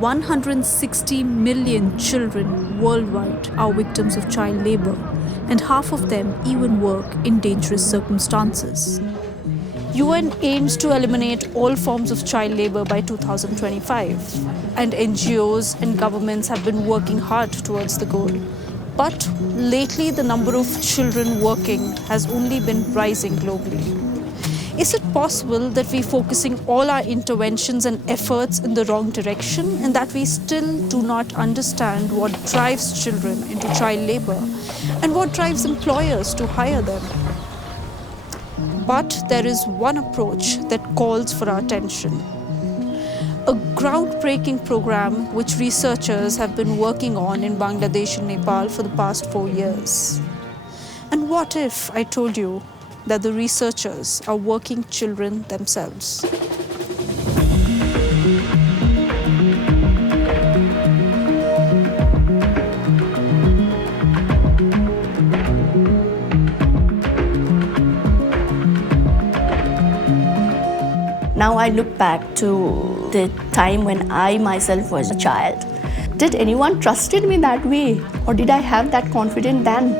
160 million children worldwide are victims of child labor, and half of them even work in dangerous circumstances. UN aims to eliminate all forms of child labor by 2025, and NGOs and governments have been working hard towards the goal. But lately, the number of children working has only been rising globally. Is it possible that we're focusing all our interventions and efforts in the wrong direction and that we still do not understand what drives children into child labor and what drives employers to hire them? But there is one approach that calls for our attention. A groundbreaking program which researchers have been working on in Bangladesh and Nepal for the past 4 years. And what if I told you that the researchers are working children themselves? Now I look back to the time when I myself was a child. Did anyone trusted me that way? Or did I have that confidence then?